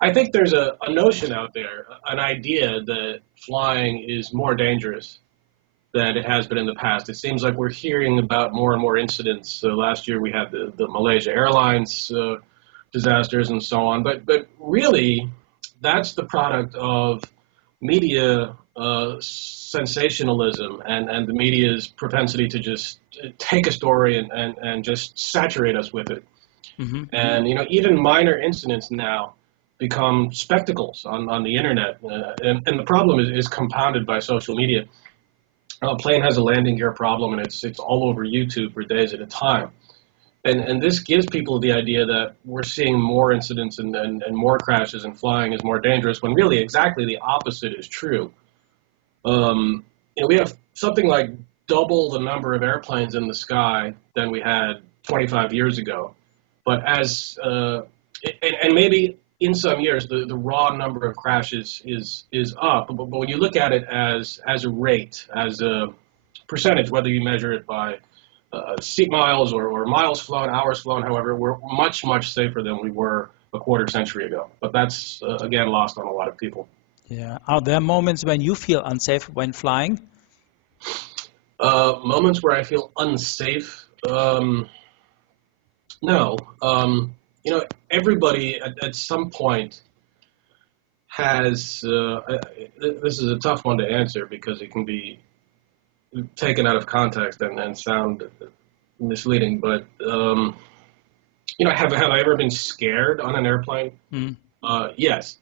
I think there's a notion out there, an idea that flying is more dangerous than it has been in the past. It seems like we're hearing about more and more incidents. So last year we had the Malaysia Airlines disasters and so on. But really, that's the product of media sensationalism and the media's propensity to just take a story and just saturate us with it. Mm-hmm. And, even minor incidents now become spectacles on the internet. And the problem is compounded by social media. A plane has a landing gear problem, and it's all over YouTube for days at a time. And this gives people the idea that we're seeing more incidents and more crashes and flying is more dangerous, when really exactly the opposite is true. We have something like double the number of airplanes in the sky than we had 25 years ago. But and maybe in some years the raw number of crashes is up. But when you look at it as a rate, as a percentage, whether you measure it by seat miles or miles flown, hours flown, however, we're much, much safer than we were a quarter century ago. But that's, again, lost on a lot of people. Yeah. Are there moments when you feel unsafe when flying? Moments where I feel unsafe? No. Everybody at some point has, this is a tough one to answer because it can be taken out of context and sound misleading, but have I ever been scared on an airplane? Mm. Yes.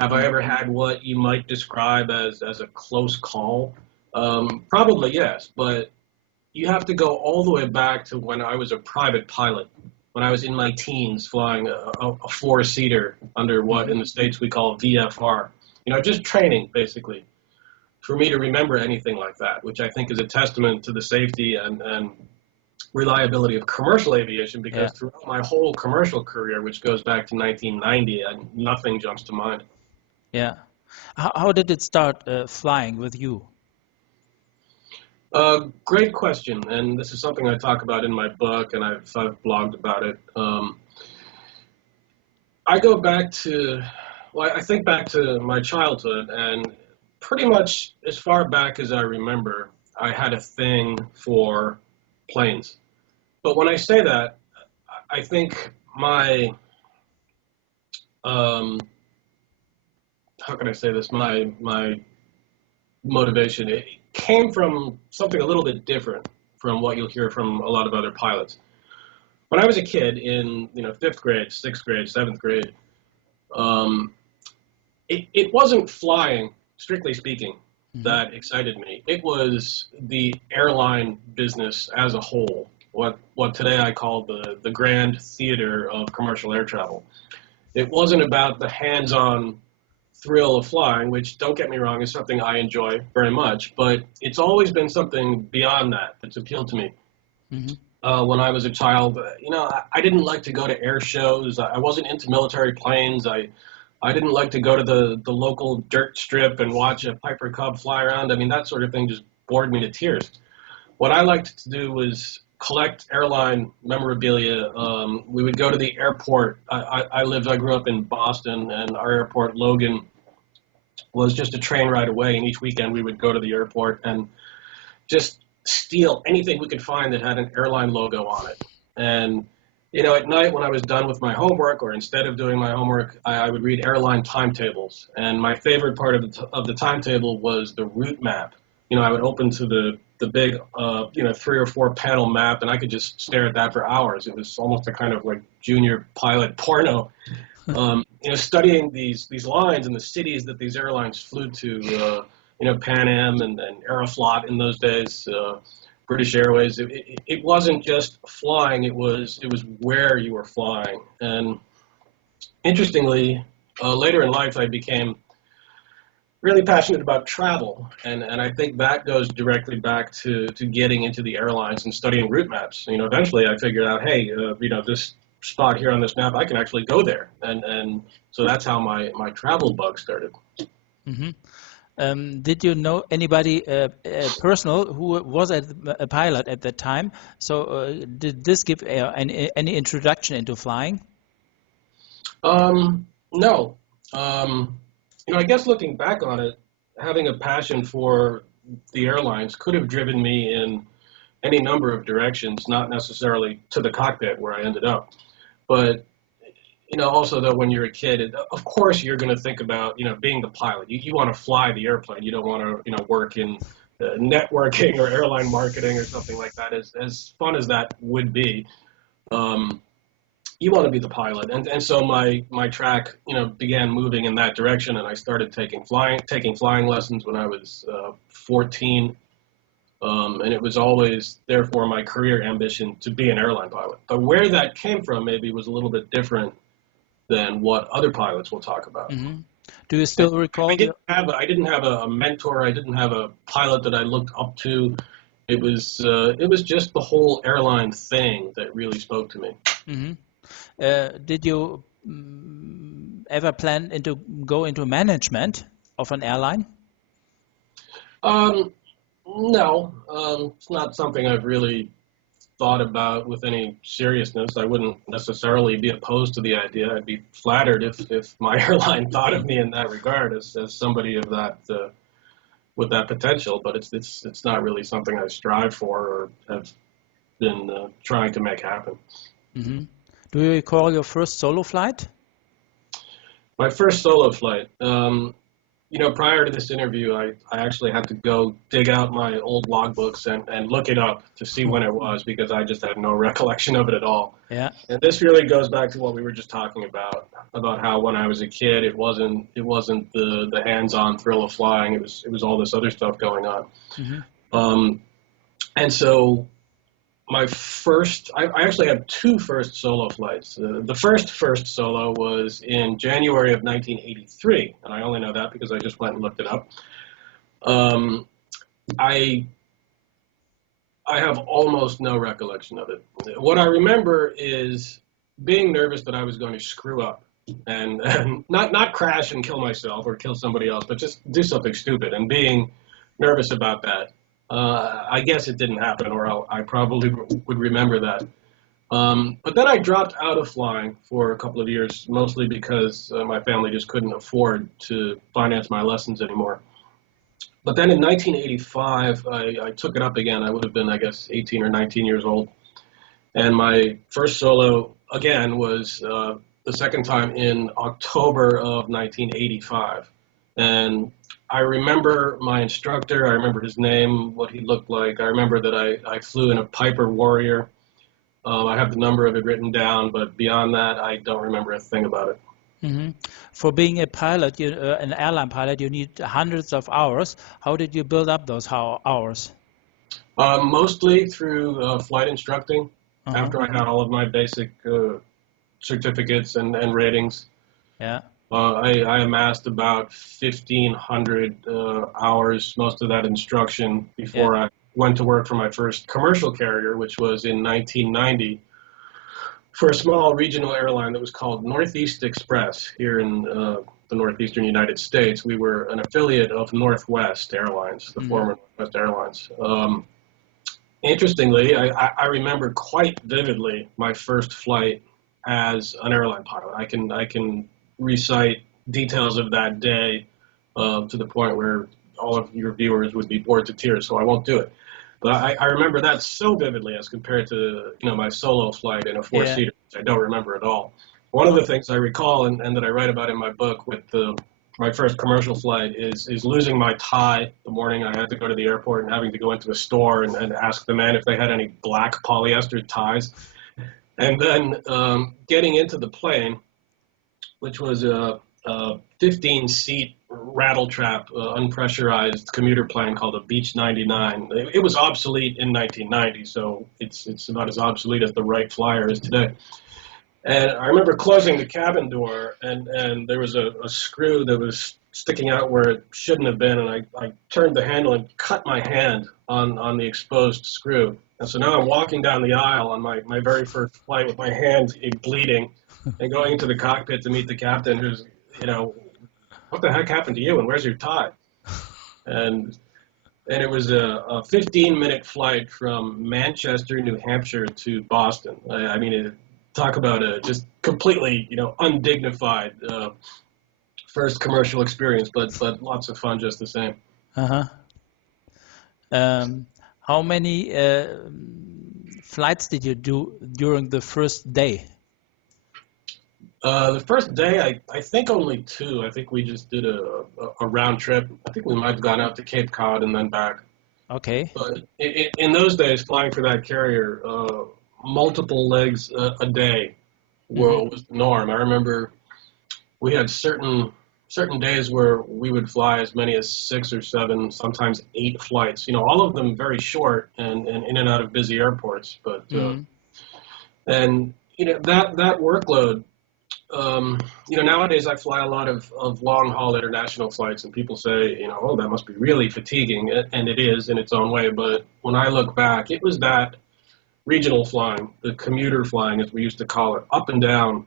Have I ever had what you might describe as a close call? Probably yes, but you have to go all the way back to when I was a private pilot, when I was in my teens flying a four-seater under what in the States we call VFR. Just training, basically, for me to remember anything like that, which I think is a testament to the safety and reliability of commercial aviation, because throughout my whole commercial career, which goes back to 1990, nothing jumps to mind. Yeah. How did it start flying with you? Great question, and this is something I talk about in my book, and I've blogged about it. I think back to my childhood, and pretty much as far back as I remember, I had a thing for planes. But when I say that, I think my, how can I say this, my motivation, it came from something a little bit different from what you'll hear from a lot of other pilots. When I was a kid in 5th grade, 6th grade, 7th grade, it wasn't flying, strictly speaking, that excited me. It was the airline business as a whole, what today I call the grand theater of commercial air travel. It wasn't about the hands-on thrill of flying, which, don't get me wrong, is something I enjoy very much, but it's always been something beyond that that's appealed to me. Mm-hmm. When I was a child, I didn't like to go to air shows. I wasn't into military planes. I didn't like to go to the local dirt strip and watch a Piper Cub fly around. I mean, that sort of thing just bored me to tears. What I liked to do was collect airline memorabilia. We would go to the airport. I grew up in Boston, and our airport, Logan, was just a train ride away, and each weekend we would go to the airport and just steal anything we could find that had an airline logo on it. And, at night when I was done with my homework, or instead of doing my homework, I would read airline timetables. And my favorite part of the timetable was the route map. I would open to the big, 3 or 4 panel map, and I could just stare at that for hours. It was almost a kind of like junior pilot porno. Studying these lines and the cities that these airlines flew to, Pan Am and Aeroflot in those days, British Airways. It wasn't just flying; it was where you were flying. And interestingly, later in life, I became really passionate about travel, and I think that goes directly back to getting into the airlines and studying route maps. Eventually I figured out, hey, this spot here on this map, I can actually go there, and so that's how my travel bug started. Mm-hmm. Did you know anybody personal who was a pilot at that time? So did this give any introduction into flying? No. I guess looking back on it, having a passion for the airlines could have driven me in any number of directions, not necessarily to the cockpit where I ended up. But, also though, when you're a kid, of course you're going to think about, being the pilot. You want to fly the airplane. You don't want to, work in networking or airline marketing or something like that. As fun as that would be, um, you want to be the pilot. And so my track, began moving in that direction, and I started taking flying lessons when I was 14. And it was always, therefore, my career ambition to be an airline pilot. But where that came from maybe was a little bit different than what other pilots will talk about. Hmm. Do you still I recall didn't have a, I didn't have a mentor. I didn't have a pilot that I looked up to. It was just the whole airline thing that really spoke to me. hmm Did you ever plan into go into management of an airline? Um, no, it's not something I've really thought about with any seriousness. I wouldn't necessarily be opposed to the idea. I'd be flattered if my airline thought of me in that regard as somebody of that with that potential. But it's not really something I strive for or have been trying to make happen. Hmm. Do you recall your first solo flight? My first solo flight. Prior to this interview, I actually had to go dig out my old logbooks and look it up to see when it was because I just had no recollection of it at all. Yeah. And this really goes back to what we were just talking about how when I was a kid, it wasn't the hands-on thrill of flying. It was all this other stuff going on. Hmm. Um, and so I actually had two first solo flights. The first solo was in January of 1983, and I only know that because I just went and looked it up. Um, I I have almost no recollection of it. What I remember is being nervous that I was going to screw up and not crash and kill myself or kill somebody else, but just do something stupid and being nervous about that. I guess it didn't happen, or I probably would remember that. But then I dropped out of flying for a couple of years, mostly because my family just couldn't afford to finance my lessons anymore. But then in 1985, I took it up again. I would have been, I guess, 18 or 19 years old. And my first solo, again, was the second time in October of 1985. And I remember my instructor. I remember his name, what he looked like. I remember that I flew in a Piper Warrior. I have the number of it written down, but beyond that, I don't remember a thing about it. Hmm. For being a pilot, an airline pilot, you need hundreds of hours. How did you build up those hours? Mostly through flight instructing. Uh-huh. After I had all of my basic certificates and ratings, Yeah. I amassed about 1,500 hours, most of that instruction, Yeah. before I went to work for my first commercial carrier, which was in 1990 for a small regional airline that was called Northeast Express here in the northeastern United States. We were an affiliate of Northwest Airlines, the Hmm. former Northwest Airlines. Interestingly, I remember quite vividly my first flight as an airline pilot. I can recite details of that day to the point where all of your viewers would be bored to tears, so I won't do it. But I remember that so vividly as compared to my solo flight in a Yeah. four-seater, which I don't remember at all. One of the things I recall and that I write about in my book with my first commercial flight is losing my tie the morning I had to go to the airport and having to go into a store and ask the man if they had any black polyester ties. And then getting into the plane, which was a 15-seat rattle trap, unpressurized commuter plane called a Beech 99. It was obsolete in 1990, so it's about as obsolete as the Wright Flyer is today. And I remember closing the cabin door, and there was a screw that was sticking out where it shouldn't have been, and I turned the handle and cut my hand on the exposed screw. And so now I'm walking down the aisle on my very first flight with my hand bleeding and going into the cockpit to meet the captain who's, what the heck happened to you and where's your tie? And and it was a 15-minute flight from Manchester, New Hampshire to Boston. I mean, talk about just completely, undignified first commercial experience, but lots of fun just the same. Uh-huh. How many flights did you do during the first day? The first day, I think only two. I think we just did a round trip. I think we might have gone out to Cape Cod and then back. Okay. But in those days, flying for that carrier, multiple legs a day Mm-hmm. was the norm. I remember we had certain days where we would fly as many as 6 or 7, sometimes 8 flights. All of them very short and in and out of busy airports. But Mm-hmm. and that workload. Nowadays I fly a lot of long haul international flights, and people say, oh, that must be really fatiguing, and it is in its own way. But when I look back, it was that regional flying, the commuter flying, as we used to call it, up and down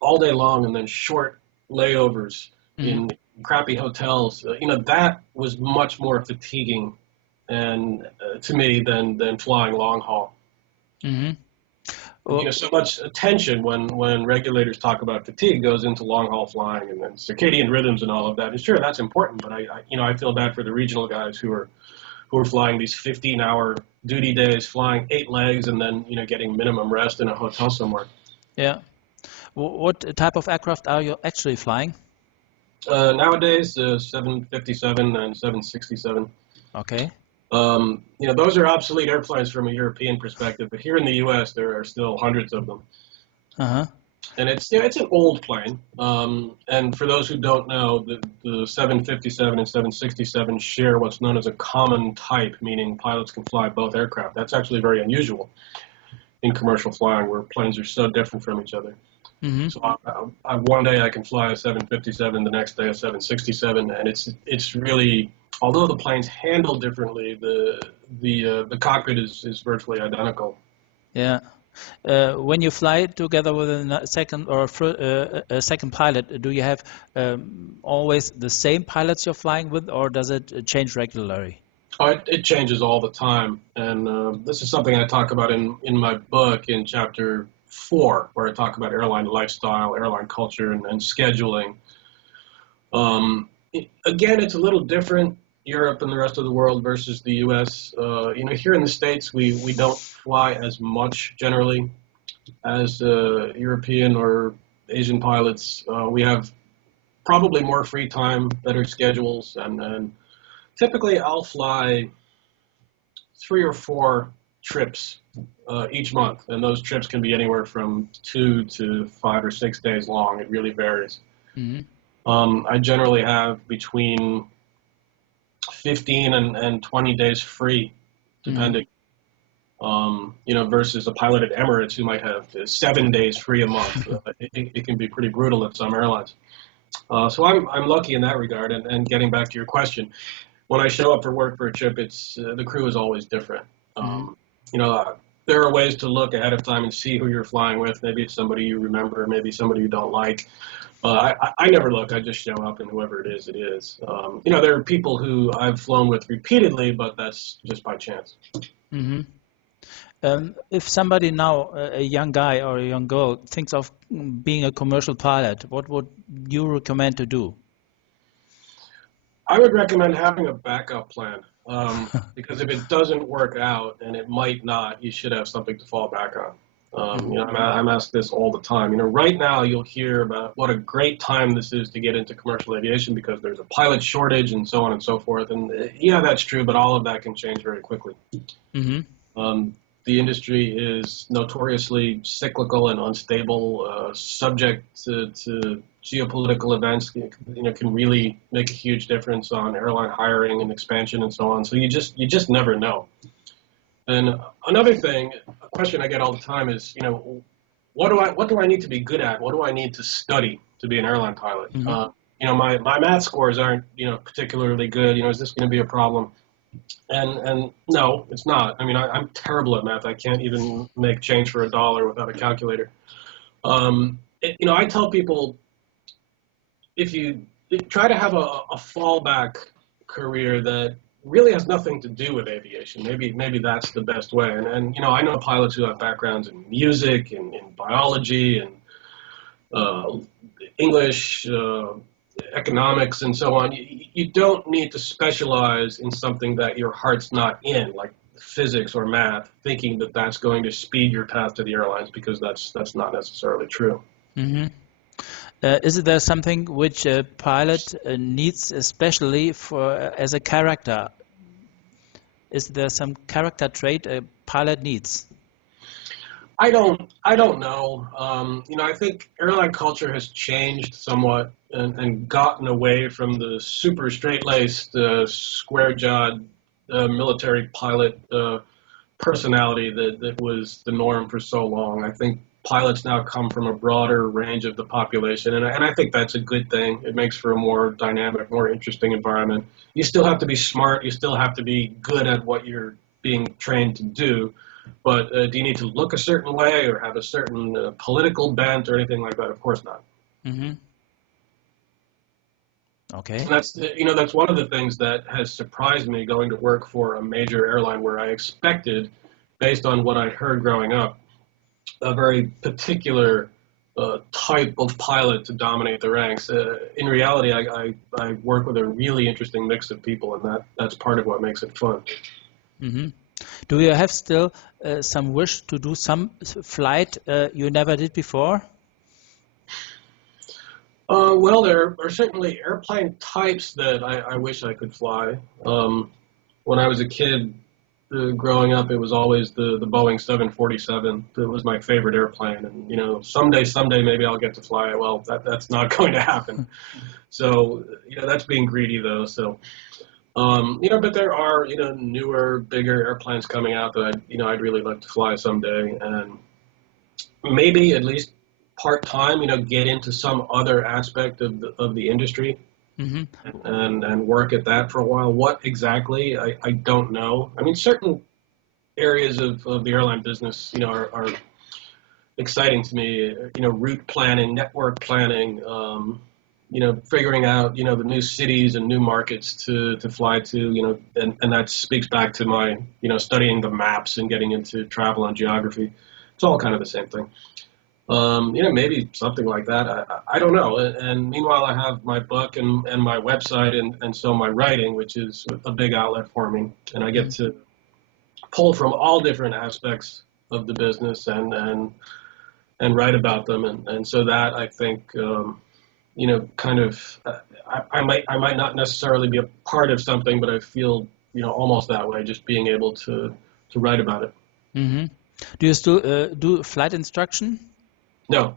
all day long, and then short layovers Mm-hmm. in crappy hotels. That was much more fatiguing and to me than flying long haul. Mm-hmm. Well, So much attention when regulators talk about fatigue goes into long haul flying and then circadian rhythms and all of that. And sure, that's important, but I feel bad for the regional guys who are flying these 15-hour duty days, flying 8 legs, and then getting minimum rest in a hotel somewhere. yeah. What type of aircraft are you actually flying? Nowadays, 757 and 767. Okay. Those are obsolete airplanes from a European perspective, but here in the U.S. there are still hundreds of them. Uh-huh. And it's an old plane. And for those who don't know, the 757 and 767 share what's known as a common type, meaning pilots can fly both aircraft. That's actually very unusual in commercial flying, where planes are so different from each other. Mm-hmm. So one day I can fly a 757, the next day a 767, and it's really, although the planes handle differently, the cockpit is virtually identical. Yeah. When you fly together with a second or a second pilot, do you have always the same pilots you're flying with, or does it change regularly? Oh, it changes all the time, and this is something I talk about in my book in chapter 4, where I talk about airline lifestyle, airline culture, and scheduling. Again, it's a little different, Europe and the rest of the world versus the U.S. Here in the States, we don't fly as much generally as European or Asian pilots. We have probably more free time, better schedules, and typically I'll fly 3 or 4 trips each month, and those trips can be anywhere from 2 to 5 or 6 days long. It really varies. Mm-hmm. I generally have between 15 and 20 days free, Mm-hmm. depending. Versus a pilot at Emirates who might have 7 days free a month. It can be pretty brutal at some airlines. So I'm lucky in that regard. And getting back to your question, when I show up for work for a trip, it's the crew is always different. Mm-hmm. There are ways to look ahead of time and see who you're flying with. Maybe it's somebody you remember, maybe somebody you don't like. I never look. I just show up, and whoever it is, it is. There are people who I've flown with repeatedly, but that's just by chance. Mm-hmm. If somebody now, a young guy or a young girl, thinks of being a commercial pilot, what would you recommend to do? I would recommend having a backup plan because if it doesn't work out, and it might not, you should have something to fall back on. Mm-hmm. I'm asked this all the time. Right now you'll hear about what a great time this is to get into commercial aviation because there's a pilot shortage and so on and so forth. And yeah, that's true, but all of that can change very quickly. Mm-hmm. The industry is notoriously cyclical and unstable, subject to geopolitical events. Can really make a huge difference on airline hiring and expansion and so on. So you just never know. And another thing, a question I get all the time is, what do I need to be good at? What do I need to study to be an airline pilot? Mm-hmm. My math scores aren't particularly good. Is this going to be a problem? And no, it's not. I mean, I'm terrible at math. I can't even make change for $1 without a calculator. I tell people if you try to have a fallback career that really has nothing to do with aviation. Maybe that's the best way. And you know, I know pilots who have backgrounds in music and in biology and uh, English, economics, and so on. You don't need to specialize in something that your heart's not in, like physics or math, thinking that that's going to speed your path to the airlines, because that's not necessarily true. Hmm. Is there something which a pilot needs especially for as a character? Is there some character trait a pilot needs? I don't know. You know, I think airline culture has changed somewhat and gotten away from the super straight-laced, square-jawed military pilot personality that was the norm for so long. I think pilots now come from a broader range of the population, and I think that's a good thing. It makes for a more dynamic, more interesting environment. You still have to be smart. You still have to be good at what you're being trained to do. But do you need to look a certain way or have a certain political bent or anything like that? Of course not. Hmm. And Okay. that's you know that's one of the things that has surprised me going to work for a major airline where I expected, based on what I heard growing up, a very particular type of pilot to dominate the ranks. In reality, I work with a really interesting mix of people, and that's part of what makes it fun. Hmm. Do you have still some wish to do some flight you never did before? Well, there are certainly airplane types that I wish I could fly. When I was a kid, growing up, it was always the Boeing 747 that was my favorite airplane. And, you know, someday, maybe I'll get to fly it. Well, that's not going to happen. So, you know, that's being greedy, though. So, you know, but there are, you know, newer, bigger airplanes coming out that, I'd really like to fly someday. And maybe at least part-time, you know, get into some other aspect of the industry Hmm. and work at that for a while. What exactly, I don't know. I mean, certain areas of the airline business, you know, are exciting to me. You know, route planning, network planning, you know, figuring out, you know, the new cities and new markets to fly to, you know, and that speaks back to my, you know, studying the maps and getting into travel and geography. It's all kind of the same thing. You know, maybe something like that. I don't know. And meanwhile, I have my book and my website and so my writing, which is a big outlet for me. And I get to pull from all different aspects of the business and write about them. And so that I think, you know, kind of, I might not necessarily be a part of something, but I feel, you know, almost that way, just being able to write about it. Hmm. Do you still do flight instruction? No,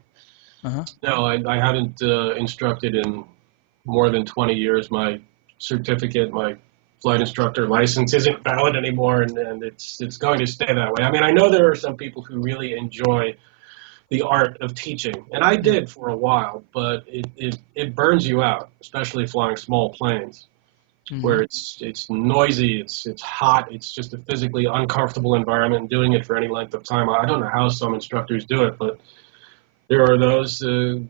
Uh-huh. no, I haven't instructed in more than 20 years. My certificate, my flight instructor license isn't valid anymore, and it's going to stay that way. I mean, I know there are some people who really enjoy the art of teaching, and I did for a while, but it burns you out, especially flying small planes Hmm. where it's noisy, it's hot, it's just a physically uncomfortable environment, and doing it for any length of time. I don't know how some instructors do it, but there are those men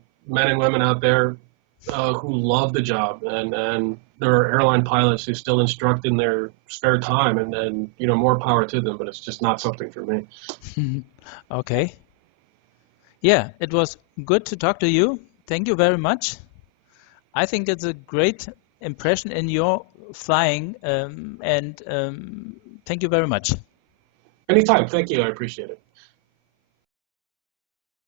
and women out there who love the job, and there are airline pilots who still instruct in their spare time, and you know, more power to them. But it's just not something for me. Okay. Yeah, it was good to talk to you. Thank you very much. I think it's a great impression in your flying, and thank you very much. Anytime, thank you. I appreciate it.